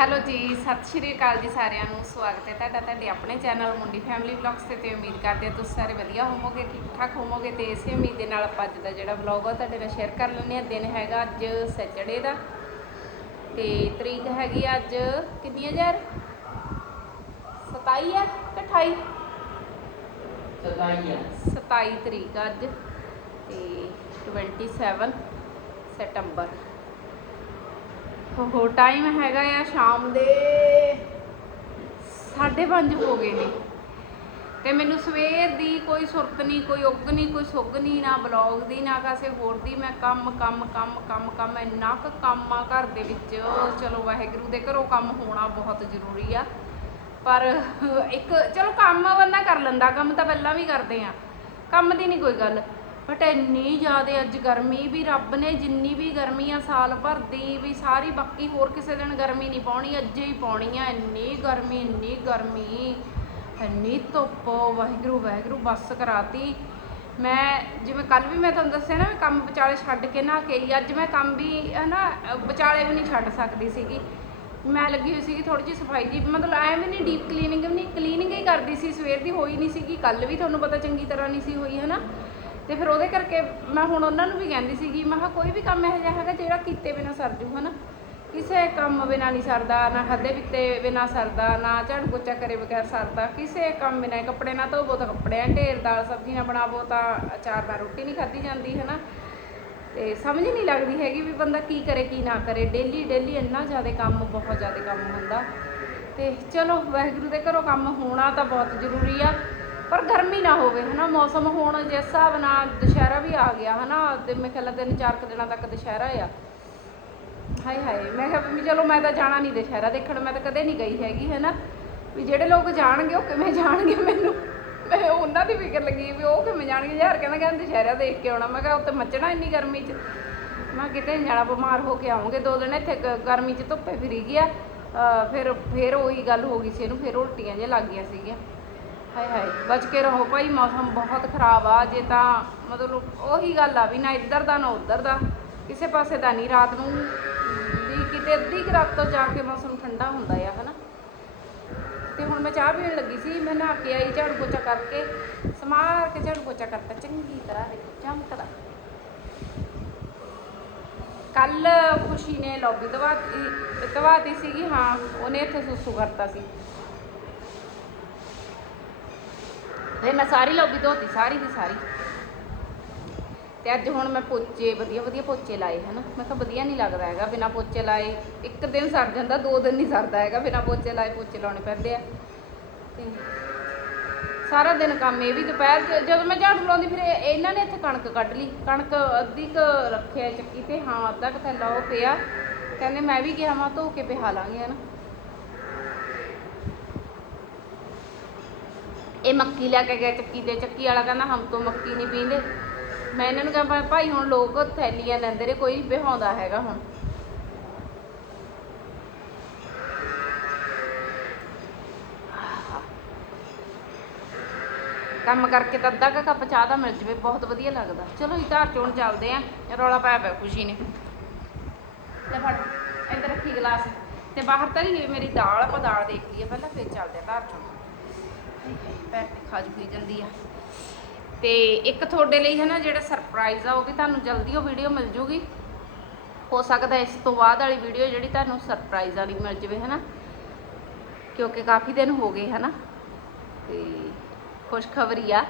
Hello ਜੀ ਸਤਿ ਸ਼੍ਰੀ ਅਕਾਲ ਜੀ ਸਾਰਿਆਂ ਨੂੰ। ਸਵਾਗਤ ਹੈ ਤੁਹਾਡਾ ਤੁਹਾਡੇ ਆਪਣੇ ਚੈਨਲ ਮੁੰਡੀ ਫੈਮਿਲੀ ਵਲੌਗਸ ਤੇ। ਤੇ ਉਮੀਦ ਕਰਦੇ ਹਾਂ ਤੁਸੀਂ ਸਾਰੇ ਵਧੀਆ ਹੋਵੋਗੇ ਠੀਕ ਠਾਕ ਹੋਵੋਗੇ। ਤੇ ਇਸੇ ਉਮੀਦ ਦੇ ਨਾਲ ਆਪਾਂ ਅੱਜ ਦਾ ਜਿਹੜਾ ਵਲੌਗ ਆ ਤੁਹਾਡੇ ਨਾਲ ਸ਼ੇਅਰ ਕਰ ਲੈਂਦੇ ਆ ਦਿਨ ਹੈਗਾ ਅੱਜ ਸੈਚਰਡੇ ਦਾ। ਤੇ ਤਰੀਕ ਹੈਗੀ ਅੱਜ ਕਿੰਨੀ ਹੈ ਯਾਰ? 27 ਹੈ ਕਿ 28 ਸਤਾਈ ਆ। 27 ਤਰੀਕ ਅੱਜ। ਤੇ 27 ਸਤੰਬਰ ਹੋ ਟਾਈਮ ਹੈਗਾ ਆ ਸ਼ਾਮ ਦੇ 5:30 ਹੋ ਗਏ ਨੇ। ਤੇ ਮੈਨੂੰ ਸਵੇਰ ਦੀ ਕੋਈ ਸੁਰਤ ਨਹੀਂ, ਕੋਈ ਉੱਗ ਨਹੀਂ, ਕੋਈ ਸੁੱਗ ਨਹੀਂ, ਨਾ ਬਲੌਗ ਦੀ, ਨਾ ਕਿਸੇ ਹੋਰ ਦੀ। ਮੈਂ ਕੰਮ ਕੰਮ ਕੰਮ ਕੰਮ ਕੰਮ, ਇੰਨਾ ਕੁ ਕੰਮ ਆ ਘਰ ਦੇ ਵਿੱਚ। ਚਲੋ, ਵਾਹਿਗੁਰੂ ਦੇ ਘਰੋਂ ਕੰਮ ਹੋਣਾ ਬਹੁਤ ਜ਼ਰੂਰੀ ਆ। ਪਰ ਇੱਕ, ਚਲੋ ਕੰਮ ਬੰਦਾ ਕਰ ਲੈਂਦਾ, ਕੰਮ ਤਾਂ ਪਹਿਲਾਂ ਵੀ ਕਰਦੇ ਆ। ਕੰਮ ਦੀ ਨਹੀਂ ਕੋਈ ਗੱਲ। ਬਟ ਇੰਨੀ ਜ਼ਿਆਦਾ ਅੱਜ ਗਰਮੀ ਵੀ ਰੱਬ ਨੇ ਜਿੰਨੀ ਵੀ ਗਰਮੀ ਆ ਸਾਲ ਭਰ ਦੀ ਵੀ ਸਾਰੀ ਬਾਕੀ ਹੋਰ ਕਿਸੇ ਦਿਨ ਗਰਮੀ ਨਹੀਂ ਪਾਉਣੀ, ਅੱਜ ਹੀ ਪਾਉਣੀ ਆ। ਇੰਨੀ ਗਰਮੀ ਇੰਨੀ ਗਰਮੀ, ਇੰਨੀ ਧੁੱਪ, ਵਾਹਿਗੁਰੂ ਵਾਹਿਗੁਰੂ, ਬੱਸ ਕਰਾਤੀ। ਮੈਂ ਜਿਵੇਂ ਕੱਲ ਵੀ ਮੈਂ ਤੁਹਾਨੂੰ ਦੱਸਿਆ ਨਾ ਮੈਂ ਕੰਮ ਵਿਚਾਲੇ ਛੱਡ ਕੇ ਨਾ ਕੇ ਆਈ ਅੱਜ ਮੈਂ ਕੰਮ ਵੀ, ਹਨਾ ਅਹ ਵਿਚਾਲੇ ਵੀ ਨਹੀਂ ਛੱਡ ਸਕਦੀ ਸੀਗੀ। ਮੈਂ ਲੱਗੀ ਹੋਈ ਸੀਗੀ ਥੋੜੀ ਜਿਹੀ ਸਫ਼ਾਈ ਦੀ, ਮਤਲਬ ਐ ਵੀ ਨਹੀਂ ਡੀਪ ਕਲੀਨਿੰਗ ਵੀ ਨਹੀਂ, ਕਲੀਨਿੰਗ ਹੀ ਕਰਦੀ ਸੀ, ਸਵੇਰ ਦੀ ਹੋਈ ਨਹੀਂ ਸੀਗੀ ਕੱਲ ਵੀ ਤੁਹਾਨੂੰ ਪਤਾ ਚੰਗੀ ਤਰ੍ਹਾਂ ਨਹੀਂ ਸੀ ਹੋਈ, ਹਨਾ। ਤੇ ਫਿਰ ਉਹਦੇ ਕਰਕੇ ਮੈਂ ਹੁਣ ਉਹਨਾਂ ਨੂੰ ਵੀ ਕਹਿੰਦੀ ਸੀਗੀ, ਮੈਂ ਕਿਹਾ ਕੋਈ ਵੀ ਕੰਮ ਇਹੋ ਜਿਹਾ ਹੈਗਾ ਜਿਹੜਾ ਕੀਤੇ ਬਿਨਾ ਸਰ ਜੂ ਹਨਾ? ਕਿਸੇ ਕੰਮ ਬਿਨਾ ਨਹੀਂ ਸਰਦਾ, ਨਾ ਖਾਦੇ ਪੀਤੇ ਬਿਨਾ ਸਰਦਾ, ਨਾ ਝੜ ਪੋਚਾ ਕਰੇ ਬਗੈਰ ਸਰਦਾ, ਕਿਸੇ ਕੰਮ ਬਿਨਾ ਕੱਪੜੇ ਨਾ ਧੋਵੋ ਤਾਂ ਕੱਪੜਿਆਂ ਢੇਰ ਦਾਲ ਸਬਜ਼ੀ ਨਾ ਬਣਾਵੋ ਤਾਂ ਅਚਾਰ ਨਾਲ ਰੋਟੀ ਨਹੀਂ ਖਾਧੀ ਜਾਂਦੀ, ਹਨਾ? ਤੇ ਸਮਝ ਨਹੀਂ ਲੱਗਦੀ ਹੈਗੀ ਵੀ ਬੰਦਾ ਕੀ ਕਰੇ, ਕੀ ਨਾ ਕਰੇ। ਡੇਲੀ ਡੇਲੀ ਇੰਨਾ ਜ਼ਿਆਦਾ ਕੰਮ, ਬਹੁਤ ਜ਼ਿਆਦਾ ਕੰਮ ਹੁੰਦਾ। ਤੇ ਚਲੋ, ਵਾਹਿਗੁਰੂ ਦੇ ਘਰੋਂ ਕੰਮ ਹੋਣਾ ਤਾਂ ਬਹੁਤ ਜ਼ਰੂਰੀ ਆ। ਪਰ ਗਰਮੀ ਨਾ ਹੋਵੇ, ਹਨਾ? ਮੌਸਮ ਹੁਣ ਜਿਸ ਹਿਸਾਬ ਨਾਲ ਦੁਸ਼ਹਿਰਾ ਵੀ ਆ ਗਿਆ, ਹਨਾ? ਤੇ ਮੈਂ ਕਹਿੰਦਾ ਤਿੰਨ ਚਾਰ ਕੁ ਦਿਨਾਂ ਤੱਕ ਦੁਸ਼ਹਿਰਾ ਆ। ਹਾਏ ਹਾਏ, ਮੈਂ ਕਿਹਾ ਵੀ ਚਲੋ ਮੈਂ ਤਾਂ ਜਾਣਾ ਨਹੀਂ ਦੁਸ਼ਹਿਰਾ ਦੇਖਣ, ਮੈਂ ਤਾਂ ਕਦੇ ਨਹੀਂ ਗਈ ਹੈਗੀ, ਹਨਾ? ਵੀ ਜਿਹੜੇ ਲੋਕ ਜਾਣਗੇ, ਉਹ ਕਿਵੇਂ ਜਾਣਗੇ ਮੈਨੂੰ? ਮੈਂ ਉਹਨਾਂ ਦੀ ਫਿਕਰ ਲੱਗੀ ਵੀ ਉਹ ਕਿਵੇਂ ਜਾਣਗੇ? ਯਾਰ ਕਹਿੰਦਾ ਕਹਿੰਦਾ ਦੁਸ਼ਹਿਰਾ ਦੇਖ ਕੇ ਆਉਣਾ। ਮੈਂ ਕਿਹਾ ਉੱਥੇ ਮੱਚਣਾ ਇੰਨੀ ਗਰਮੀ 'ਚ। ਮੈਂ ਕਿਤੇ ਨੀ ਜਾਣਾ ਬਿਮਾਰ ਹੋ ਕੇ ਆਉਂਗੇ ਦੋ ਦਿਨ, ਇੱਥੇ ਗਰਮੀ 'ਚ ਧੁੱਪੇ ਫਿਰੀ ਗਿਆ। ਅਹ ਫਿਰ ਫਿਰ ਉਹੀ ਗੱਲ ਹੋ ਗਈ ਸੀ ਇਹਨੂੰ, ਫਿਰ ਉਲਟੀਆਂ ਜਿਹੀਆਂ ਲੱਗ ਗਈਆਂ ਸੀਗੀਆਂ। ਹਾਏ ਹਾਏ, ਬਚ ਕੇ ਰਹੋ ਭਾਈ, ਮੌਸਮ ਬਹੁਤ ਖਰਾਬ ਆ, ਜੇ ਤਾਂ ਮਤਲਬ ਉਹੀ ਗੱਲ ਆ ਵੀ ਨਾ ਇੱਧਰ ਦਾ ਨਾ ਉੱਧਰ ਦਾ, ਕਿਸੇ ਪਾਸੇ ਦਾ ਨਹੀਂ ਰਾਤ ਨੂੰ, ਵੀ ਕਿਤੇ ਅੱਧੀ ਕੁ ਰਾਤ ਤੋਂ ਜਾ ਕੇ ਮੌਸਮ ਠੰਡਾ ਹੁੰਦਾ ਆ, ਹਨਾ। ਤੇ ਹੁਣ ਮੈਂ ਚਾਹ ਪੀਣ ਲੱਗੀ ਸੀ, ਮੈਂ ਨਹਾ ਕੇ ਆਈ ਝਾੜੂ ਪੋਚਾ ਕਰਕੇ, ਸਮਾਰ ਕੇ ਝਾੜੂ ਪੋਚਾ ਕਰਤਾ, ਚੰਗੀ ਤਰ੍ਹਾਂ ਦੇਖੋ ਚਮਕਦਾ ਕੱਲ ਖੁਸ਼ੀ ਨੇ ਲੌਬੀ ਦਵਾ ਦਵਾਤੀ ਸੀਗੀ, ਹਾਂ, ਉਹਨੇ ਇੱਥੇ ਸੁਸੂ ਕਰਤਾ ਸੀ। ਫਿਰ ਮੈਂ ਸਾਰੀ ਲੌਬੀ ਧੋਤੀ ਸਾਰੀ ਦੀ ਸਾਰੀ। ਤੇ ਅੱਜ ਹੁਣ ਮੈਂ ਪੋਚੇ, ਵਧੀਆ ਵਧੀਆ ਪੋਚੇ ਲਾਏ, ਹਨਾ? ਮੈਂ ਕਿਹਾ ਵਧੀਆ ਨਹੀਂ ਲੱਗਦਾ ਹੈਗਾ, ਬਿਨਾ ਪੋਚੇ ਲਾਏ। ਇੱਕ ਦਿਨ ਸਰ ਜਾਂਦਾ, ਦੋ ਦਿਨ ਨਹੀਂ ਸਰਦਾ ਹੈਗਾ, ਬਿਨਾ ਪੋਚੇ ਲਾਏ ਪੋਚੇ ਲਾਉਣੇ ਪੈਂਦੇ ਆ। ਤੇ ਸਾਰਾ ਦਿਨ ਕੰਮ ਇਹ ਵੀ, ਦੁਪਹਿਰ ਜਦੋਂ ਮੈਂ ਝਾੜੂ ਲਾਉਂਦੀ, ਫਿਰ ਇਹਨਾਂ ਨੇ ਇੱਥੇ ਕਣਕ ਕੱਢ ਲਈ। ਕਣਕ ਅੱਧੀ ਕ ਰੱਖਿਆ ਚੱਕੀ ਤੇ, ਹਾਂ, ਅੱਧਾ ਕੁ ਥੱਲਾ ਉਹ ਪਿਆ। ਕਹਿੰਦੇ ਮੈਂ ਵੀ ਕਿਹਾ, ਮੈਂ ਧੋ ਕੇ ਪਿਹਾ ਲਾਂਗੇ, ਹਨਾ? ਇਹ ਮੱਕੀ ਲੈ ਕੇ ਗਏ, ਚੱਕੀ ਦੇ, ਚੱਕੀ ਵਾਲਾ ਕਹਿੰਦਾ ਹਮ ਤੋਂ ਮੱਕੀ ਨਹੀਂ ਪੀਂਦੇ। ਮੈਂ ਇਹਨਾਂ ਨੂੰ ਕਹਿੰਦਾ ਭਾਈ ਹੁਣ ਲੋਕ ਥੈਲੀਆਂ ਲੈਂਦੇ ਨੇ, ਕੋਈ ਬਿਹਾਉਂਦਾ ਹੈਗਾ ਹੁਣ। ਕੰਮ ਕਰਕੇ ਤਾਂ ਅੱਧਾ ਕੱਪ ਚਾਹ ਦਾ ਮਿਲ ਜਵੇ, ਬਹੁਤ ਵਧੀਆ ਲੱਗਦਾ। ਚਲੋ ਜੀ ਧਾਰ ਚੋਣ ਚੱਲਦੇ ਆ, ਰੌਲਾ ਪਾਇਆ ਪਿਆ ਖੁਸ਼ੀ ਨੇ। ਲੈ ਫੜ, ਇੱਧਰ ਰੱਖੀ ਗਲਾਸ। ਤੇ ਬਾਹਰ ਤਰੀ ਹੋਈ ਮੇਰੀ ਦਾਲ ਆਪਾਂ ਦਾਲ ਦੇਖ ਲਈਏ ਪਹਿਲਾਂ ਫਿਰ ਚੱਲਦੇ ਆ ਧਾਰ ਚੋਣ ਪੈਰ ਤੇ ਖਾਜ ਹੋਈ ਜਾਂਦੀ ਆ। ਤੇ ਇੱਕ ਤੁਹਾਡੇ ਲਈ ਹੈ ਨਾ ਜਿਹੜਾ ਸਰਪ੍ਰਾਈਜ਼ ਆ, ਉਹ ਵੀ ਤੁਹਾਨੂੰ ਜਲਦੀ ਉਹ ਵੀਡੀਓ ਮਿਲ ਜੂਗੀ। ਹੋ ਸਕਦਾ ਇਸ ਤੋਂ ਬਾਅਦ ਵਾਲੀ ਵੀਡੀਓ ਜਿਹੜੀ ਤੁਹਾਨੂੰ ਸਰਪ੍ਰਾਈਜ਼ ਵਾਲੀ ਮਿਲ ਜਵੇ, ਹੈ ਨਾ? ਕਿਉਂਕਿ ਕਾਫੀ ਦਿਨ ਹੋ ਗਏ, ਹੈ ਨਾ? ਤੇ ਖੁਸ਼ਖਬਰੀ ਆ।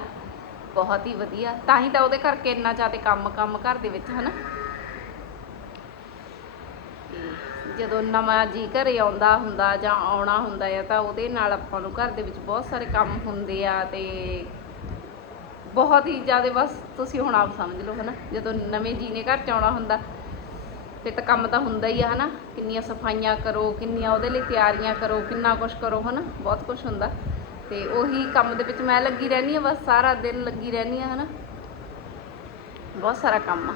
ਬਹੁਤ ਹੀ ਵਧੀਆ। ਤਾਂ ਹੀ ਤਾਂ ਉਹਦੇ ਕਰਕੇ ਇੰਨਾ ਜ਼ਿਆਦਾ ਕੰਮ ਕੰਮ ਘਰ ਦੇ ਵਿੱਚ, ਹੈ ਨਾ ਤੇ ਜਦੋਂ ਨਵਾਂ ਜੀ ਘਰੇ ਆਉਂਦਾ ਹੁੰਦਾ ਜਾਂ ਆਉਣਾ ਹੁੰਦਾ ਆ, ਤਾਂ ਉਹਦੇ ਨਾਲ ਆਪਾਂ ਨੂੰ ਘਰ ਦੇ ਵਿੱਚ ਬਹੁਤ ਸਾਰੇ ਕੰਮ ਹੁੰਦੇ ਆ ਤੇ ਬਹੁਤ ਹੀ ਜ਼ਿਆਦਾ ਬਸ ਤੁਸੀਂ ਹੁਣ ਆਪ ਸਮਝ ਲਓ, ਹਨਾ? ਜਦੋਂ ਨਵੇਂ ਜੀ ਨੇ ਘਰ ਚ ਆਉਣਾ ਹੁੰਦਾ, ਤੇ ਤਾਂ ਕੰਮ ਤਾਂ ਹੁੰਦਾ ਹੀ ਆ, ਹਨਾ? ਕਿੰਨੀਆਂ ਸਫਾਈਆਂ ਕਰੋ, ਕਿੰਨੀਆਂ ਉਹਦੇ ਲਈ ਤਿਆਰੀਆਂ ਕਰੋ, ਕਿੰਨਾ ਕੁਝ ਕਰੋ, ਹਨਾ? ਬਹੁਤ ਕੁਝ ਹੁੰਦਾ। ਤੇ ਉਹੀ ਕੰਮ ਦੇ ਵਿੱਚ ਮੈਂ ਲੱਗੀ ਰਹਿੰਦੀ ਆ ਬਸ ਸਾਰਾ ਦਿਨ ਲੱਗੀ ਰਹਿੰਦੀ ਆ ਹਨਾ? ਬਹੁਤ ਸਾਰਾ ਕੰਮ ਆ।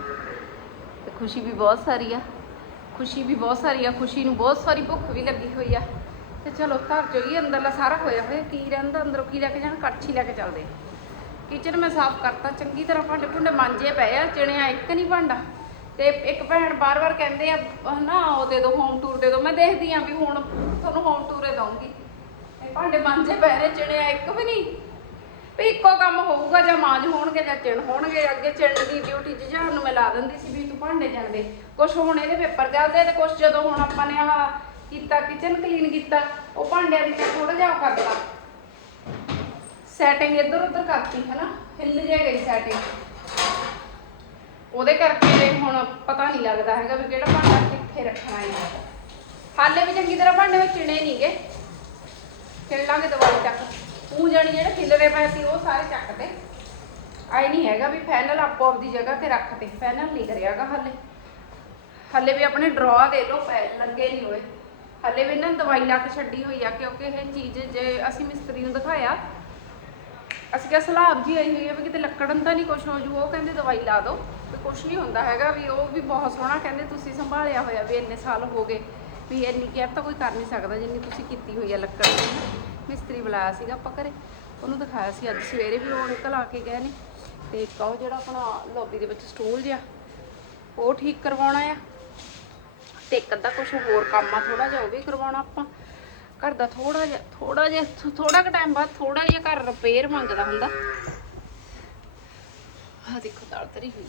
ਤੇ ਖੁਸ਼ੀ ਵੀ ਬਹੁਤ ਸਾਰੀ ਆ। ਖੁਸ਼ੀ ਵੀ ਬਹੁਤ ਸਾਰੀ ਆ, ਖੁਸ਼ੀ ਨੂੰ ਬਹੁਤ ਸਾਰੀ ਭੁੱਖ ਵੀ ਲੱਗੀ ਹੋਈ ਆ। ਤੇ ਚਲੋ, ਘਰ ਚੋਂ ਅੰਦਰਲਾ ਸਾਰਾ ਹੋਇਆ ਹੋਇਆ, ਕੀ ਰਹਿੰਦਾ, ਅੰਦਰੋਂ ਕੀ ਲੈ ਕੇ ਜਾਣਾ ਕੜਛੀ ਲੈ ਕੇ ਚੱਲਦੇ ਕਿਚਨ ਮੈਂ ਸਾਫ਼ ਕਰਤਾ, ਚੰਗੀ ਤਰ੍ਹਾਂ ਭਾਂਡੇ ਭੁੰਡੇ ਮਾਂਜੇ ਪਏ ਆ, ਚਿਣਿਆ ਇੱਕ ਨਹੀਂ ਭਾਂਡਾ। ਤੇ ਇੱਕ ਭੈਣ ਬਾਰ-ਬਾਰ ਕਹਿੰਦੇ ਆ, ਹਨਾ, ਉਹ ਦੇ ਦਿਓ ਹੋਮ ਟੂਰ ਦੇ ਦਿਓ ਮੈਂ ਦੇਖਦੀ ਆ ਵੀ ਹੁਣ ਤੁਹਾਨੂੰ ਹੋਮ ਟੂਰ ਹੀ ਦਊਂਗੀ। ਇਹ ਭਾਂਡੇ ਮਾਂਜੇ ਪੈ ਰਹੇ ਚਿਣਿਆ ਇੱਕ ਵੀ ਨਹੀਂ ਵੀ ਇੱਕੋ ਕੰਮ ਹੋਊਗਾ, ਜਾਂ ਮਾਂਜ ਹੋਣਗੇ, ਜਾਂ ਚਿਣ ਹੋਣਗੇ, ਅੱਗੇ ਚਿਣ ਦੀ ਡਿਊਟੀ ਜੁਝਾਰ ਨੂੰ ਮੈਂ ਲਾ ਦਿੰਦੀ ਸੀ ਵੀ ਤੂੰ ਭਾਂਡੇ ਚਿਣ ਕੁਝ ਹੁਣ ਇਹਦੇ ਪੇਪਰ ਚੱਲਦੇ ਤੇ ਕੁਝ ਜਦੋਂ ਹੁਣ ਆਪਾਂ ਨੇ ਆਹ ਕੀਤਾ ਕਿਚਨ ਕਲੀਨ ਕੀਤਾ, ਉਹ ਭਾਂਡਿਆਂ ਦੀ ਥੋੜਾ ਜਿਹਾ ਕਰ ਦਿੱਤਾ ਸੈਟਿੰਗ ਇੱਧਰ ਉੱਧਰ ਕਰਤੀ, ਹਨਾ? ਹਿੱਲ ਜੇ ਗਈ ਸੈਟਿੰਗ ਉਹਦੇ ਕਰਕੇ ਹੁਣ ਪਤਾ ਨਹੀਂ ਲੱਗਦਾ ਹੈਗਾ ਵੀ ਕਿਹੜਾ ਭਾਂਡਾ ਕਿੱਥੇ ਰੱਖਣਾ ਹੈ। ਹਾਲੇ ਵੀ ਚੰਗੀ ਤਰ੍ਹਾਂ ਭਾਂਡੇ ਵਿੱਚ ਚਿਣੇ ਨਹੀਂਗੇ ਚਿਣ ਲਾਂਗੇ ਦਵਾਈ ਤੱਕ ਉਹ ਜਾਣੀ ਜਿਹੜੇ ਖਿਲਰੇ ਪਏ ਸੀ ਉਹ ਸਾਰੇ ਚੱਕਦੇ ਆਈ ਨਹੀਂ ਹੈਗਾ ਵੀ ਫਾਈਨਲ ਆਪੋ ਆਪਦੀ ਜਗ੍ਹਾ ਤੇ ਰੱਖਤੇ ਫਾਈਨਲ ਨਹੀਂ ਕਰਿਆਗਾ ਹਾਲੇ। ਹਾਲੇ ਵੀ ਆਪਣੇ ਡਰਾ ਦੇ ਲੋ ਪੈ ਲੱਗੇ ਨਹੀਂ ਹੋਏ। ਹਾਲੇ ਵੀ ਇਹਨਾਂ ਨੇ ਦਵਾਈ ਲਾ ਕੇ ਛੱਡੀ ਹੋਈ ਆ, ਕਿਉਂਕਿ ਇਹ ਚੀਜ਼ ਜੇ ਅਸੀਂ ਮਿਸਤਰੀ ਨੂੰ ਦਿਖਾਇਆ, ਅਸੀਂ ਕਿਹਾ ਸਲਾਬ ਜੀ ਆਈ ਹੋਈ ਹੈ ਵੀ ਕਿਤੇ ਲੱਕੜਨ ਤਾਂ ਨਹੀਂ ਕੁਛ ਹੋ ਜੂ, ਉਹ ਕਹਿੰਦੇ ਦਵਾਈ ਲਾ ਦਿਓ ਵੀ ਕੁਛ ਨਹੀਂ ਹੁੰਦਾ ਹੈਗਾ ਵੀ ਉਹ ਵੀ ਬਹੁਤ ਸੋਹਣਾ ਕਹਿੰਦੇ ਤੁਸੀਂ ਸੰਭਾਲਿਆ ਹੋਇਆ ਵੀ ਇੰਨੇ ਸਾਲ ਹੋ ਗਏ, ਵੀ ਇੰਨੀ ਕੇਅਰ ਤਾਂ ਕੋਈ ਕਰ ਨਹੀਂ ਸਕਦਾ ਜਿੰਨੀ ਤੁਸੀਂ ਕੀਤੀ ਹੋਈ ਹੈ ਲੱਕੜ ਦੀ। ਮਿਸਤਰੀ ਬੁਲਾਇਆ ਸੀਗਾ ਆਪਾਂ ਘਰੇ। ਉਹਨੂੰ ਦਿਖਾਇਆ ਸੀ ਅੱਜ ਸਵੇਰੇ ਵੀ ਉਹ ਨਿਕਲ ਆ ਕੇ ਗਏ ਨੇ। ਤੇ ਇੱਕ ਉਹ ਜਿਹੜਾ ਆਪਣਾ ਲੌਬੀ ਦੇ ਵਿੱਚ ਸਟੂਲ ਜਿਹਾ, ਉਹ ਠੀਕ ਕਰਵਾਉਣਾ ਆ। ਤੇ ਇੱਕ ਅੱਧਾ ਕੁਝ ਹੋਰ ਕੰਮ ਆ ਥੋੜਾ ਜਿਹਾ, ਉਹ ਵੀ ਕਰਵਾਉਣਾ ਆਪਾਂ। ਘਰ ਦਾ ਥੋੜਾ ਜਿਹਾ ਥੋੜਾ ਜਿਹਾ ਥੋੜਾ ਕੁ ਟਾਈਮ ਬਾਅਦ ਥੋੜਾ ਜਿਹਾ ਘਰ ਰਿਪੇਅਰ ਮੰਗਦਾ ਹੁੰਦਾ। ਆਹ ਦੇਖੋ, ਦਾਲ ਤਰੀ ਹੋਈ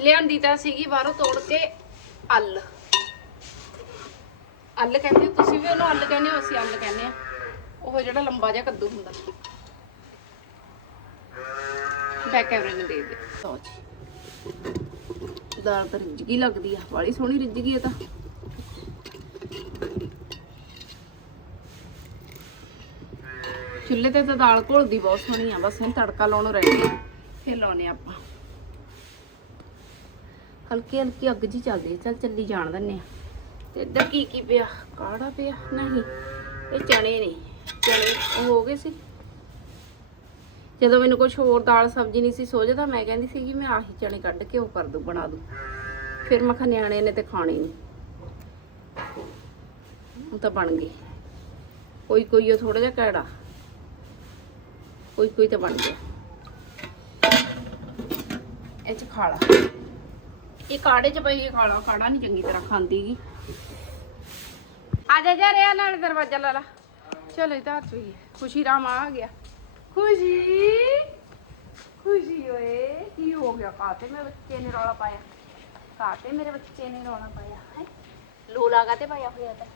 ਲਿਆਂਦੀ ਤਾਂ ਸੀਗੀ ਬਾਹਰੋਂ ਤੋੜ ਕੇ ਅੱਲ। ਅੱਲ ਕਹਿੰਦੇ ਹੋ, ਤੁਸੀਂ ਵੀ ਉਹਨੂੰ ਅੱਲ ਕਹਿੰਦੇ ਹੋ ਅਸੀਂ ਅੱਲ ਕਹਿੰਦੇ ਆ ਉਹ ਜਿਹੜਾ ਲੰਬਾ ਜਿਹਾ ਕੱਦੂ ਹੁੰਦਾ। ਬੈਕ ਕੈਮਰੇ ਨੂੰ ਦੇ ਦੇ ਲਓ ਜੀ। ਦਾਲ ਤਾਂ ਰਿੱਝ ਗਈ ਲੱਗਦੀ ਆ ਬੜੀ ਸੋਹਣੀ ਰਿੱਝ ਗਈ ਇਹ ਤਾਂ। ਚੁੱਲ੍ਹੇ ਤੇ ਤਾਂ ਦਾਲ ਘੁਲਦੀ ਬਹੁਤ ਸੋਹਣੀ ਆ ਬਸ ਇਹਨੂੰ ਤੜਕਾ ਲਾਉਣ ਰਹਿ ਗਿਆ ਫਿਰ ਲਾਉਨੇ ਆਪਾਂ। ਹਲਕੀ ਹਲਕੀ ਅੱਗ ਜੀ ਚੱਲਦੀ ਚੱਲ ਚੱਲੀ ਜਾਣ ਦਿੰਨੇ ਆ। ਤੇ ਇੱਧਰ ਕੀ ਕੀ ਪਿਆ? ਕਾੜਾ ਪਿਆ? ਨਹੀਂ, ਇਹ ਚਣੇ ਨੇ। ਚਣੇ ਉਹ ਹੋ ਗਏ ਸੀ। ਜਦੋਂ ਮੈਨੂੰ ਕੁਝ ਹੋਰ ਦਾਲ ਸਬਜ਼ੀ ਨਹੀਂ ਸੀ ਸੋਚਦਾ ਮੈਂ ਕਹਿੰਦੀ ਸੀ ਕਿ ਮੈਂ ਆਹੀ ਚਣੇ ਕੱਢ ਕੇ ਉਹ ਕਰ ਦੂੰ ਬਣਾ ਦੂੰ ਫਿਰ ਮੈਂ ਕਿਹਾ ਨਿਆਣੇ ਨੇ ਤੇ ਖਾਣੇ ਨਹੀਂ ਉਹ ਤਾਂ ਬਣ ਗਈ ਕੋਈ ਕੋਈ ਉਹ ਥੋੜਾ ਜਿਹਾ ਕੈੜਾ। ਕੋਈ ਕੋਈ ਤਾਂ ਬਣ ਗਿਆ। ਇਹ ਚ ਖਾਲਾ ਇਹ ਕਾੜੇ ਚ ਪਈ ਇਹ ਖਾ ਕਾੜਾ ਨਹੀਂ ਚੰਗੀ ਤਰ੍ਹਾਂ ਖਾਂਦੀਗੀ ਆ ਜਾ ਜਾ ਰਿਆ ਨਾਲ ਦਰਵਾਜ਼ਾ ਲਾ ਲਾ। ਚਲੋ ਇਧਰ ਚੋਈ ਖੁਸ਼ੀ ਰਾਮ ਆ ਗਿਆ। ਖੁਸ਼ੀ? ਖੁਸ਼ੀ ਓਏ, ਕੀ ਹੋ ਗਿਆ? ਕਾਤੇ ਮੇਰੇ ਬੱਚੇ ਨੇ ਰੌਲਾ ਪਾਇਆ। ਕਾਤੇ ਮੇਰੇ ਬੱਚੇ ਨੇ ਰੌਲਾ ਪਾਇਆ। ਹੈ? ਲੋਲਾ ਕਾਤੇ ਪਾਇਆ ਹੋਇਆ ਤਾਂ?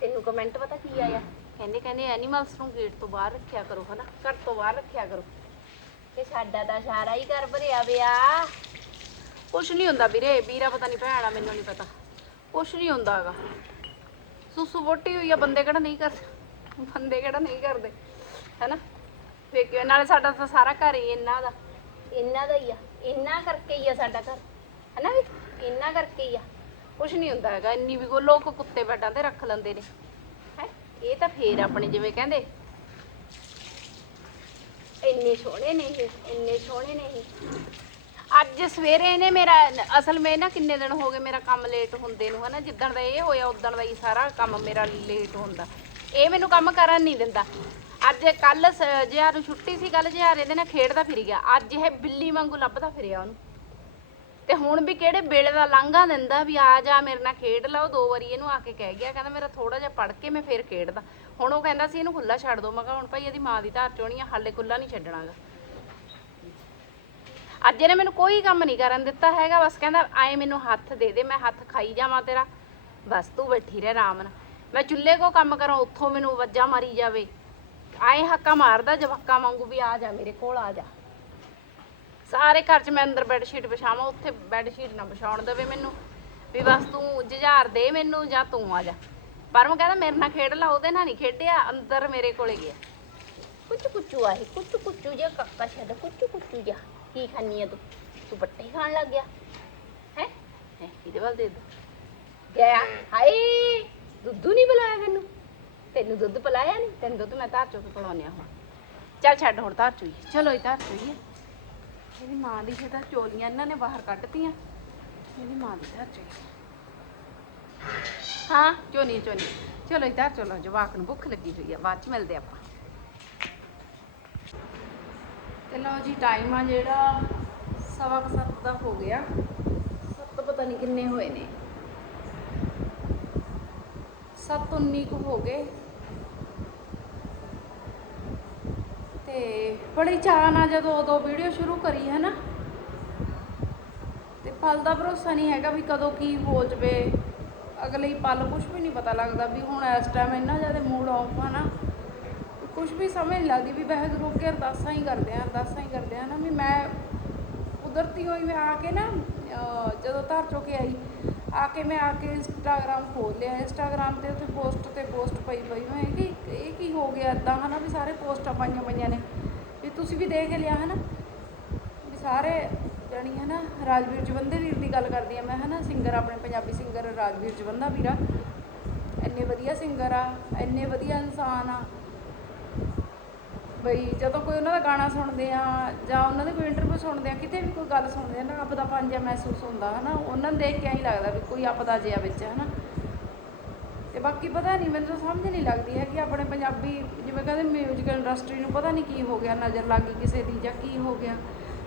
ਤੈਨੂੰ ਕਮੈਂਟ ਪਤਾ ਕੀ ਆਇਆ? ਕਹਿੰਦੇ ਕਹਿੰਦੇ ਐਨੀਮਲਸ ਨੂੰ ਗੇਟ ਤੋਂ ਬਾਹਰ ਰੱਖਿਆ ਕਰੋ, ਹਨਾ? ਘਰ ਤੋਂ ਬਾਹਰ ਰੱਖਿਆ ਕਰੋ। ਤੇ ਸਾਡਾ ਤਾਂ ਸਾਰਾ ਹੀ ਘਰ ਭਰਿਆ ਪਿਆ। ਕੁਛ ਨਹੀਂ ਹੁੰਦਾ ਵੀਰੇ। ਵੀਰਾ ਪਤਾ ਨਹੀਂ ਭੈਣਾ ਮੈਨੂੰ ਨਹੀਂ ਪਤਾ। ਕੁਛ ਨਹੀਂ ਹੁੰਦਾ ਹੈਗਾ। ਸੁਸੂ ਵੋਟੀ ਹੋਈ ਆ ਬੰਦੇ ਕਿਹੜਾ ਨਹੀਂ ਕਰਦੇ ਬੰਦੇ ਕਿਹੜਾ ਨਹੀਂ ਕਰਦੇ ਹੈਨਾ? ਵੇਖਿਓ ਨਾਲੇ ਸਾਡਾ ਤਾਂ ਸਾਰਾ ਘਰ ਹੀ ਇਹਨਾਂ ਦਾ। ਇਹਨਾਂ ਦਾ ਹੀ ਆ ਇਹਨਾਂ ਕਰਕੇ ਹੀ ਆ ਸਾਡਾ ਘਰ ਹੈਨਾ ਵੀ? ਇਹਨਾਂ ਕਰਕੇ ਹੀ ਆ। ਕੁਛ ਨਹੀਂ ਹੁੰਦਾ ਹੈਗਾ ਇੰਨੀ ਵੀ ਕੋ ਲੋਕ ਕੁੱਤੇ ਬੈਡਾਂ ਤੇ ਰੱਖ ਲੈਂਦੇ ਨੇ। ਹੈ? ਇਹ ਤਾਂ ਫੇਰ ਆਪਣੇ ਜਿਵੇਂ ਕਹਿੰਦੇ। ਇੰਨੇ ਸੋਹਣੇ ਨੇ ਇਹ ਇੰਨੇ ਸੋਹਣੇ ਨੇ ਇਹ। ਅੱਜ ਸਵੇਰੇ ਇਹਨੇ ਮੇਰਾ, ਅਸਲ ਮੈਂ ਨਾ ਕਿੰਨੇ ਦਿਨ ਹੋ ਗਏ ਮੇਰਾ ਕੰਮ ਲੇਟ ਹੁੰਦੇ ਨੂੰ, ਹਨਾ? ਜਿੱਦਣ ਦਾ ਇਹ ਹੋਇਆ, ਉਦਣ ਦਾ ਹੀ ਸਾਰਾ ਕੰਮ ਮੇਰਾ ਲੇਟ ਹੁੰਦਾ। ਇਹ ਮੈਨੂੰ ਕੰਮ ਕਰਨ ਨਹੀਂ ਦਿੰਦਾ। ਅੱਜ ਕੱਲ ਜਿਹਾ ਨੂੰ ਛੁੱਟੀ ਸੀ ਕੱਲ, ਜਿਹਾ ਇਹਦੇ ਨਾਲ ਖੇਡਦਾ ਫਿਰ ਗਿਆ। ਅੱਜ ਇਹ ਬਿੱਲੀ ਵਾਂਗੂ ਲੱਭਦਾ ਫਿਰਿਆ ਉਹਨੂੰ। ਤੇ ਹੁਣ ਵੀ ਕਿਹੜੇ ਵੇਲੇ ਦਾ ਲਾਂਘਾ ਦਿੰਦਾ ਵੀ ਆ ਜਾ ਮੇਰੇ ਨਾਲ ਖੇਡ ਲਓ ਦੋ ਵਾਰੀ ਇਹਨੂੰ ਆ ਕੇ ਕਹਿ ਗਿਆ। ਕਹਿੰਦਾ ਮੇਰਾ ਥੋੜਾ ਜਿਹਾ ਪੜ ਕੇ ਮੈਂ ਫੇਰ ਖੇਡਦਾ। ਹੁਣ ਉਹ ਕਹਿੰਦਾ ਸੀ ਇਹਨੂੰ ਖੁੱਲਾ ਛੱਡ ਦੋ। ਮੈਂ ਕਿਹਾ ਹੁਣ ਭਾਈ ਇਹਦੀ ਮਾਂ ਦੀ ਧਾਰ ਚੋਣੀ ਆ, ਹਾਲੇ ਖੁੱਲਾ ਨਹੀਂ ਛੱਡਣਾਗਾ। ਅੱਜ ਇਹਨੇ ਮੈਨੂੰ ਕੋਈ ਕੰਮ ਨਹੀਂ ਕਰਨ ਦਿੱਤਾ ਹੈਗਾ, ਬਸ ਕਹਿੰਦਾ ਆਏ ਮੈਨੂੰ ਹੱਥ ਦੇ ਦੇ, ਮੈਂ ਹੱਥ ਖਾਈ ਜਾਵਾਂ ਤੇਰਾ। ਬਸ ਤੂੰ ਬੈਠੀ ਰਹਿ ਆਰਾਮ ਨਾਲ। ਮੈਂ ਚੁੱਲ੍ਹੇ ਕੋ ਕੰਮ ਕਰਾਂ, ਉੱਥੋਂ ਮੈਨੂੰ ਵੱਜਾ ਮਾਰੀ ਜਾਵੇ। ਆਏ ਹੱਕਾ ਮਾਰਦਾ, ਜਵੱਕਾ ਵਾਂਗੂ ਵੀ ਆ ਜਾ, ਮੇਰੇ ਕੋਲ ਆ ਜਾ। ਸਾਰੇ ਘਰ 'ਚ ਮੈਂ ਅੰਦਰ ਬੈੱਡ ਸ਼ੀਟ ਵਿਛਾਵਾਂ, ਉੱਥੇ ਬੈੱਡ ਸ਼ੀਟ ਨਾ ਵਿਛਾਉਣ ਦੇਵੇ ਮੈਨੂੰ। ਵੀ ਬਸ ਤੂੰ ਜੁਝਾਰ ਦੇ ਮੈਨੂੰ ਜਾਂ ਤੂੰ ਆ ਜਾ। ਪਰ ਮੈਂ ਕਹਿੰਦਾ ਮੇਰੇ ਨਾਲ ਖੇਡ ਲਾ, ਉਹਦੇ ਨਾਲ ਨਹੀਂ ਖੇਡਿਆ, ਅੰਦਰ ਮੇਰੇ ਕੋਲੇ ਗਿਆ। ਕੁੱਚੂ ਕੁੱਚੂ ਆਏ ਕੁੱਚੂ ਕੁੱਚੂ ਜਿਹਾ ਕੱਕਾ ਛੱਡ ਕੁੱਚੂ ਕੁੱਚੂ ਜਿਹਾ। ਕੀ ਖਾਨੀ ਆ ਤੂੰ? ਤੂੰ ਬੱਟੇ ਖਾਣ ਲੱਗ ਗਿਆ। ਹੈ? ਹੈ ਇਹਦੇ ਵੱਲ ਦੇ ਦੋ ਗਿਆ? ਹਾਏ! ਦੁੱਧੂ ਨਹੀਂ ਪਿਲਾਇਆ ਤੈਨੂੰ? ਤੈਨੂੰ ਦੁੱਧ ਪਿਲਾਇਆ ਨਹੀਂ? ਤੈਨੂੰ ਦੁੱਧ ਮੈਂ ਧਾਰ ਚੋਂ ਕੇ ਪਿਲਾਉਂਿਆ ਹੁਣ। ਚੱਲ ਛੱਡ ਹੁਣ ਧਾਰ ਚੋਈ ਚਲੋ ਇਹ ਧਾਰ ਚੋਈਏ ਇਹਦੀ ਮਾਂ ਦੀ ਤਾਂ ਚੋਲੀਆਂ ਇਹਨਾਂ ਨੇ ਬਾਹਰ ਕੱਢਤੀਆਂ। ਇਹਦੀ ਮਾਂ ਦੀ ਧਾਰ ਚੋਈ ਹਾਂ ਚੋਨੀ ਚੋਨੀ ਚਲੋ ਇਧਰ ਚਲੋ ਜਵਾਕ ਨੂੰ ਭੁੱਖ ਲੱਗੀ ਹੋਈ ਆ। ਬਾਅਦ ਚ ਮਿਲਦੇ ਆਪਾਂ। ਤੇ ਲਓ ਜੀ ਟਾਈਮ ਆ ਜਿਹੜਾ ਸਵਾ ਕੁ ਸੱਤ ਦਾ ਹੋ ਗਿਆ। ਸੱਤ ਪਤਾ ਨਹੀਂ ਕਿੰਨੇ ਹੋਏ ਨੇ। ਸੱਤ ਉੱਨੀ ਕੁ ਹੋ ਗਏ। ਤੇ ਬੜੀ ਚਾਅ ਨਾਲ ਜਦੋਂ ਉਦੋਂ ਵੀਡੀਓ ਸ਼ੁਰੂ ਕਰੀ ਹੈ ਨਾ ਤੇ ਪਲ ਦਾ ਭਰੋਸਾ ਨਹੀਂ ਹੈਗਾ ਵੀ ਕਦੋਂ ਕੀ ਹੋ ਜਵੇ। ਅਗਲੇ ਹੀ ਪਲ ਕੁਝ ਵੀ ਨਹੀਂ ਪਤਾ ਲੱਗਦਾ ਵੀ ਹੁਣ ਇਸ ਟਾਈਮ ਇੰਨਾ ਜ਼ਿਆਦਾ ਮੂਡ ਆਫ ਆ ਨਾ। ਕੁਝ ਵੀ ਸਮਝ ਨਹੀਂ ਲੱਗਦੀ ਵੀ ਵਾਹਿਗੁਰੂ ਅੱਗੇ ਅਰਦਾਸਾਂ ਹੀ ਕਰਦੇ ਆ, ਅਰਦਾਸਾਂ ਹੀ ਕਰਦੇ ਆ ਨਾ ਵੀ ਮੈਂ ਕੁਦਰਤੀ ਹੋਈ ਮੈਂ ਆ ਕੇ ਨਾ ਜਦੋਂ ਧਰ ਚੋ ਕੇ ਆਈ, ਆ ਕੇ ਮੈਂ ਆ ਕੇ ਇੰਸਟਾਗ੍ਰਾਮ ਖੋਲ ਲਿਆ। ਇੰਸਟਾਗ੍ਰਾਮ ਤੇ ਉੱਥੇ ਪੋਸਟ ਤੇ ਪੋਸਟ ਪਈ ਪਈ ਮੈਂ ਕਿ ਇਹ ਕੀ ਹੋ ਗਿਆ ਇਦਾਂ ਹਨਾ ਵੀ ਸਾਰੇ ਪੋਸਟਾਂ ਪਾਈਆਂ ਪਈਆਂ ਨੇ। ਵੀ ਤੁਸੀਂ ਵੀ ਦੇਖ ਲਿਆ, ਹਨਾ। ਵੀ ਸਾਰੇ ਜਾਣੀ ਹੈ ਨਾ ਰਾਜਵੀਰ ਜਵੰਦੇ ਵੀਰ ਦੀ ਗੱਲ ਕਰਦੀ ਆ ਮੈਂ, ਹਨਾ। ਸਿੰਗਰ ਆਪਣੇ ਪੰਜਾਬੀ ਸਿੰਗਰ ਰਾਜਵੀਰ ਜਵੰਦਾ ਵੀਰ। ਆ ਇੰਨੇ ਵਧੀਆ ਸਿੰਗਰ ਆ, ਇੰਨੇ ਵਧੀਆ ਇਨਸਾਨ ਆ। ਬਈ ਜਦੋਂ ਕੋਈ ਉਹਨਾਂ ਦਾ ਗਾਣਾ ਸੁਣਦੇ ਆ ਜਾਂ ਉਹਨਾਂ ਦੇ ਕੋਈ ਇੰਟਰਵਿਊ ਸੁਣਦੇ ਆ, ਕਿਤੇ ਵੀ ਕੋਈ ਗੱਲ ਸੁਣਦੇ ਆ ਨਾ, ਆਪਦਾ ਪੰਜਾ ਮਹਿਸੂਸ ਹੁੰਦਾ ਹਨਾ, ਉਹਨਾਂ ਨੂੰ ਦੇਖ ਕੇ ਐਂ ਲੱਗਦਾ ਵੀ ਕੋਈ ਆਪਦਾ ਜਿਹਾ ਵਿੱਚ ਹਨਾ। ਤੇ ਬਾਕੀ ਪਤਾ ਨਹੀਂ, ਮੈਨੂੰ ਤਾਂ ਸਮਝ ਨਹੀਂ ਲੱਗਦੀ ਹੈ ਕਿ ਆਪਣੇ ਪੰਜਾਬੀ, ਜਿਵੇਂ ਕਹਿੰਦੇ ਮਿਊਜ਼ਿਕ ਇੰਡਸਟਰੀ ਨੂੰ ਪਤਾ ਨਹੀਂ ਕੀ ਹੋ ਗਿਆ, ਨਜ਼ਰ ਲੱਗ ਗਈ ਕਿਸੇ ਦੀ ਜਾਂ ਕੀ ਹੋ ਗਿਆ।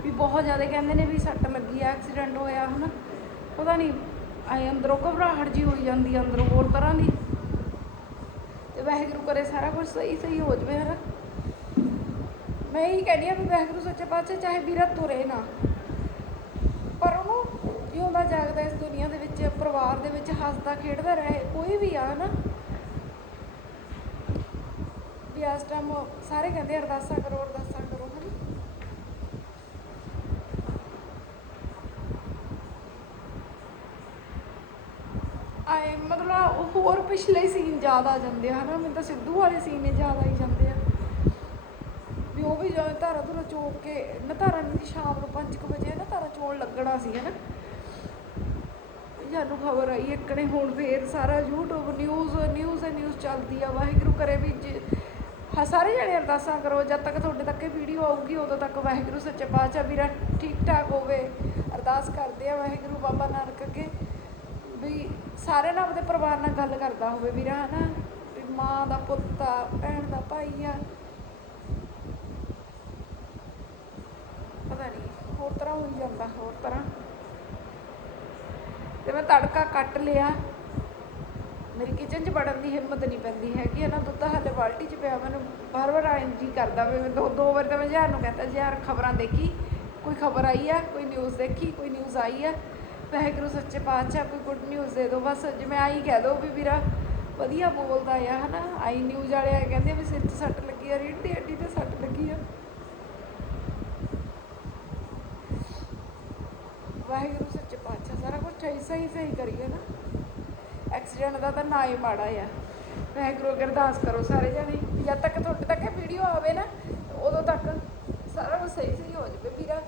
ਵੀ ਬਹੁਤ ਜ਼ਿਆਦਾ ਕਹਿੰਦੇ ਨੇ ਵੀ ਸੱਟ ਲੱਗੀ ਆ ਐਕਸੀਡੈਂਟ ਹੋਇਆ ਹਨਾ। ਪਤਾ ਨਹੀਂ, ਐ ਅੰਦਰੋਂ ਘਬਰਾਹਟ ਜੀ ਹੋਈ ਜਾਂਦੀ ਅੰਦਰੋਂ ਹੋਰ ਤਰ੍ਹਾਂ ਦੀ। ਤੇ ਵਾਹਿਗੁਰੂ ਕਰੇ ਸਾਰਾ ਕੁਝ ਸਹੀ ਸਹੀ ਹੋ ਜਵੇ ਹਨਾ। ਮੈਂ ਇਹੀ ਕਹਿੰਦੀ ਆ ਵੀ ਵਾਹਿਗੁਰੂ ਸੱਚੇ ਪਾਤਸ਼ਾਹ ਚਾਹੇ ਵੀਰਾ ਤੁਰੇ ਨਾ, ਪਰ ਉਹਨੂੰ ਜਿਉਂਦਾ ਜਾਗਦਾ ਇਸ ਦੁਨੀਆ ਦੇ ਵਿੱਚ, ਪਰਿਵਾਰ ਦੇ ਵਿੱਚ ਹੱਸਦਾ, ਖੇਡਦਾ ਰਹੇ, ਕੋਈ ਵੀ ਆ ਨਾ। ਵੀ ਇਸ ਟਾਈਮ ਸਾਰੇ ਕਹਿੰਦੇ ਅਰਦਾਸਾਂ ਕਰੋ ਅਰਦਾਸਾਂ ਕਰੋ, ਹਨਾ। ਆਏ, ਮਤਲਬ ਹੋਰ ਪਿਛਲੇ ਸੀਨ ਜ਼ਿਆਦਾ ਆ ਜਾਂਦੇ ਆ, ਹਨਾ। ਮੈਨੂੰ ਤਾਂ ਸਿੱਧੂ ਵਾਲੇ ਸੀਨ ਹੀ ਜ਼ਿਆਦਾ ਹੀ ਜਾਂਦੇ ਆ ਵੀ ਉਹ ਵੀ ਜਿਵੇਂ ਧਾਰਾ ਧੁਰਾ ਚੋਕ ਕੇ, ਨਾ ਧਾਰਾ ਨਹੀਂ ਸ਼ਾਮ ਨੂੰ 5 ਵਜੇ ਨਾ ਧਾਰਾ ਚੋਣ ਲੱਗਣਾ ਸੀ ਹੈ ਨਾ ਸਾਨੂੰ ਖਬਰ ਆਈ ਇੱਕ ਨੇ ਹੁਣ ਫੇਰ ਸਾਰਾ YouTube ਨਿਊਜ਼ ਨਿਊਜ਼ ਹੈ ਨਿਊਜ਼ ਚੱਲਦੀ ਆ, ਵਾਹਿਗੁਰੂ ਕਰੇ ਵੀ ਜੇ- ਹਾਂ, ਸਾਰੇ ਜਣੇ ਅਰਦਾਸਾਂ ਕਰੋ, ਜਦ ਤੱਕ ਤੁਹਾਡੇ ਤੱਕ ਇਹ ਵੀਡੀਓ ਆਊਗੀ, ਉਦੋਂ ਤੱਕ ਵਾਹਿਗੁਰੂ ਸੱਚੇ ਪਾਤਸ਼ਾਹ ਵੀਰਾ ਠੀਕ ਠਾਕ ਹੋਵੇ। ਅਰਦਾਸ ਕਰਦੇ ਆ ਵਾਹਿਗੁਰੂ ਬਾਬਾ ਨਾਨਕ ਅੱਗੇ ਵੀ ਸਾਰੇ ਨਾਲ ਆਪਣੇ ਪਰਿਵਾਰ ਨਾਲ ਗੱਲ ਕਰਦਾ ਹੋਵੇ ਵੀਰਾ, ਹਨਾ। ਵੀ ਮਾਂ ਦਾ ਪੁੱਤ ਆ, ਭੈਣ ਦਾ ਭਾਈ ਆ ਪਤਾ ਨਹੀਂ ਹੋਰ ਤਰ੍ਹਾਂ ਹੋਈ ਜਾਂਦਾ ਹੋਰ ਤਰ੍ਹਾਂ ਤੇ ਮੈਂ ਤੜਕਾ ਕੱਟ ਲਿਆ। ਮੇਰੀ ਕਿਚਨ 'ਚ ਵੜਨ ਦੀ ਹਿੰਮਤ ਨਹੀਂ ਪੈਂਦੀ ਹੈਗੀ। ਹੈ ਨਾ ਦੁੱਧ ਹਾਲੇ ਬਾਲਟੀ 'ਚ ਪਿਆ। ਮੈਨੂੰ ਬਾਰ ਬਾਰ ਆਇਨ ਜੀ ਕਰਦਾ ਵੀ ਮੈਂ ਦੋ ਦੋ ਵਾਰ ਤਾਂ ਮੈਂ ਜ਼ਹਿਰ ਨੂੰ ਕਹਤਾ, ਜ਼ਹਿਰ, ਖਬਰਾਂ ਦੇਖੀ, ਕੋਈ ਖਬਰ ਆਈ ਆ, ਕੋਈ ਨਿਊਜ਼ ਦੇਖੀ, ਕੋਈ ਨਿਊਜ਼ ਆਈ ਆ। ਵਾਹਿਗੁਰੂ ਸੱਚੇ ਪਾਤਸ਼ਾਹ, ਕੋਈ ਗੁੱਡ ਨਿਊਜ਼ ਦੇ ਦਿਓ। ਬਸ ਜਿਵੇਂ ਆਈ ਕਹਿ ਦਿਓ ਵੀ ਵੀਰਾ ਵਧੀਆ ਬੋਲਦਾ ਆ, ਹਨਾ? ਆਈ ਨਿਊਜ਼ ਵਾਲੇ ਆ ਕਹਿੰਦੇ ਵੀ ਸਿਰ 'ਚ ਸੱਟ ਲੱਗੀ ਆ ਰੀੜ ਦੀ ਹੱਡੀ ਤੇ ਸੱਟ ਲੱਗੀ ਆ ਵਾਹਿਗੁਰੂ ਸੱਚੇ ਪਾਤਸ਼ਾਹ ਸਾਰਾ ਕੁਝ ਸਹੀ ਸਹੀ ਕਰੀਏ ਨਾ। ਐਕਸੀਡੈਂਟ ਦਾ ਤਾਂ ਨਾ ਹੀ ਮਾੜਾ ਆ। ਵਾਹਿਗੁਰੂ ਅੱਗੇ ਅਰਦਾਸ ਕਰੋ ਸਾਰੇ ਜਣੇ। ਜਦ ਤੱਕ ਤੁਹਾਡੇ ਤੱਕ ਇਹ ਵੀਡੀਓ ਆਵੇ ਨਾ, ਉਦੋਂ ਤੱਕ ਸਾਰਾ ਕੁਝ ਸਹੀ ਸਹੀ ਹੋ ਜਾਵੇ। ਵੀਰਾ,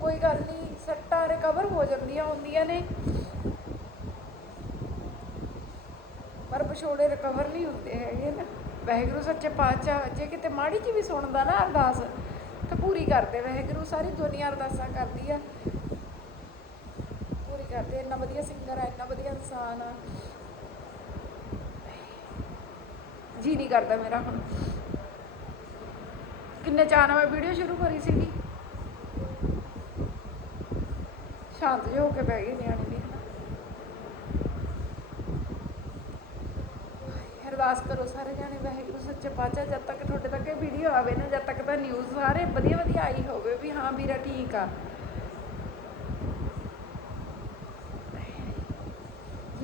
ਕੋਈ ਗੱਲ ਨਹੀਂ, ਸੱਟਾਂ ਰਿਕਵਰ ਹੋ ਜਾਂਦੀਆਂ ਹੁੰਦੀਆਂ ਨੇ। ਪਰ ਵਿਛੋੜੇ ਰਿਕਵਰ ਨਹੀਂ ਹੁੰਦੇ ਹੈਗੇ ਨਾ। ਵਾਹਿਗੁਰੂ ਸੱਚੇ ਪਾਤਸ਼ਾਹ, ਜੇ ਕਿਤੇ ਮਾੜੀ ਜੀ ਵੀ ਸੁਣਦਾ ਨਾ ਅਰਦਾਸ, ਤਾਂ ਪੂਰੀ ਕਰਦੇ। ਵਾਹਿਗੁਰੂ ਸਾਰੀ ਦੁਨੀਆ ਅਰਦਾਸਾਂ ਕਰਦੀ ਆ। ਕਰਦੇ ਇੰਨਾ ਵਧੀਆ ਸਿੰਗਰ ਹੈ ਇੰਨਾ ਵਧੀਆ ਇਨਸਾਨ ਆ। ਜੀ ਨਹੀਂ ਕਰਦਾ ਮੇਰਾ ਹੁਣ। ਕਿੰਨੇ ਚਾਅ ਨਾਲ ਮੈਂ ਵੀਡੀਓ ਸ਼ੁਰੂ ਕਰੀ ਸੀਗੀ। ਸ਼ਾਂਤ ਜਿਹੇ ਹੋ ਕੇ ਬਹਿ ਗਏ ਨਿਆਣੇ ਵੀ। ਅਰਦਾਸ ਕਰੋ ਸਾਰੇ ਜਾਣੇ, ਵਾਹਿਗੁਰੂ ਸੱਚੇ ਪਾਤਸ਼ਾਹ, ਜਦ ਤੱਕ ਤੁਹਾਡੇ ਤੱਕ ਇਹ ਵੀਡੀਓ ਆਵੇ ਨਾ, ਜਦ ਤੱਕ ਤਾਂ ਨਿਊਜ਼ ਸਾਰੇ ਵਧੀਆ ਵਧੀਆ ਆਈ ਹੋਵੇ ਵੀ ਹਾਂ ਵੀਰਾ ਠੀਕ ਆ।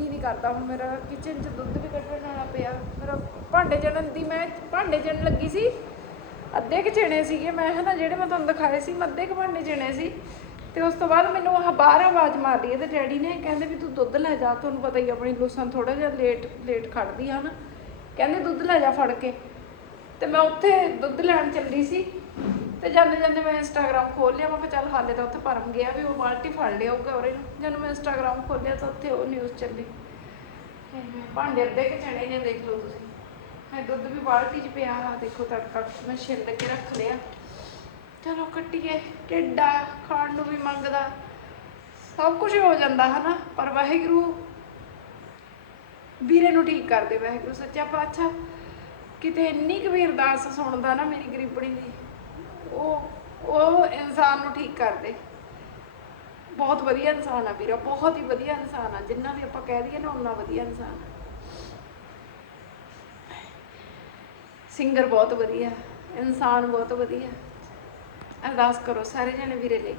ਜੀ ਨਹੀਂ ਕਰਦਾ। ਹੁਣ ਮੇਰਾ ਕਿਚਨ 'ਚ ਦੁੱਧ ਵੀ ਕੱਢਣ ਵਾਲਾ ਪਿਆ। ਮੇਰਾ ਭਾਂਡੇ ਚੜਨ ਦੀ ਮੈਂ ਭਾਂਡੇ ਚੜਨ ਲੱਗੀ ਸੀ। ਅੱਧੇ ਕੁ ਚਣੇ ਸੀਗੇ। ਮੈਂ ਹਨਾ, ਜਿਹੜੇ ਮੈਂ ਤੁਹਾਨੂੰ ਦਿਖਾਏ ਸੀ, ਮੈਂ ਅੱਧੇ ਕੁ ਭਾਂਡੇ ਚਣੇ ਸੀ। ਤੇ ਉਸ ਤੋਂ ਬਾਅਦ ਮੈਨੂੰ ਆਹ ਬਾਹਰ ਆਵਾਜ਼ ਮਾਰ ਲਈ ਤੇ ਡੈਡੀ ਨੇ ਕਹਿੰਦੇ ਵੀ ਤੂੰ ਦੁੱਧ ਲੈ ਜਾ, ਤੁਹਾਨੂੰ ਪਤਾ ਹੀ ਆਪਣੀ ਲੂਸਾਂ ਥੋੜਾ ਜਿਹਾ ਲੇਟ ਲੇਟ ਖੜਦੀ ਆ ਨਾ ਕਹਿੰਦੇ ਦੁੱਧ ਲੈ ਜਾ ਫੜ ਕੇ। ਤੇ ਮੈਂ ਉੱਥੇ ਦੁੱਧ ਲੈਣ ਚੱਲੀ ਸੀ। ਤੇ ਜਾਂਦੇ ਜਾਂਦੇ ਮੈਂ ਇੰਸਟਾਗ੍ਰਾਮ ਖੋਲ ਲਿਆ, ਮੈਂ ਕਿਹਾ ਚੱਲ ਹਾਲੇ ਤਾਂ ਉੱਥੇ ਪਰਮ ਗਿਆ ਵੀ ਉਹ ਬਾਲਟੀ ਫੜ ਲਿਆ ਉਹ ਨੂੰ। ਜਦੋਂ ਮੈਂ ਇੰਸਟਾਗ੍ਰਾਮ ਖੋਲਿਆ ਤਾਂ ਉੱਥੇ ਉਹ ਨਿਊਜ਼ ਚੱਲੀ। ਭਾਂਡੇ ਅੱਧੇ ਕਿ ਚਣੇ ਨੇ, ਦੇਖ ਲਓ ਤੁਸੀਂ। ਮੈਂ ਦੁੱਧ ਵੀ ਬਾਲਟੀ 'ਚ ਪਿਆ ਆ ਦੇਖੋ ਤੜਕਾ, ਮੈਂ ਛਿੱਲ ਕੇ ਰੱਖ ਲਿਆ। ਚਲੋ ਕੱਟੀਏ ਟਿੱਡਾ ਖਾਣ ਨੂੰ ਵੀ ਮੰਗਦਾ। ਸਭ ਕੁਝ ਹੋ ਜਾਂਦਾ, ਹਨਾ? ਪਰ ਵਾਹਿਗੁਰੂ ਵੀਰੇ ਨੂੰ ਠੀਕ ਕਰ ਦੇ ਵਾਹਿਗੁਰੂ, ਸੱਚਾ ਪਾਤਸ਼ਾਹ। ਕਿਤੇ ਇੰਨੀ ਕੁ ਵੀ ਸੁਣਦਾ ਨਾ ਮੇਰੀ ਗਰੀਬੜੀ ਦੀ। ਉਹ ਉਹ ਇਨਸਾਨ ਨੂੰ ਠੀਕ ਕਰ ਦੇ ਬਹੁਤ ਵਧੀਆ ਇਨਸਾਨ ਆ ਵੀਰਾ, ਬਹੁਤ ਹੀ ਵਧੀਆ ਇਨਸਾਨ ਆ। ਜਿੰਨਾ ਵੀ ਆਪਾਂ ਕਹਿ ਦਈਏ ਨਾ ਉਨਾ ਵਧੀਆ ਇਨਸਾਨ ਆ। ਸਿੰਗਰ ਬਹੁਤ ਵਧੀਆ, ਇਨਸਾਨ ਬਹੁਤ ਵਧੀਆ। ਅਰਦਾਸ ਕਰੋ ਸਾਰੇ ਜਣੇ ਵੀਰੇ ਲਈ।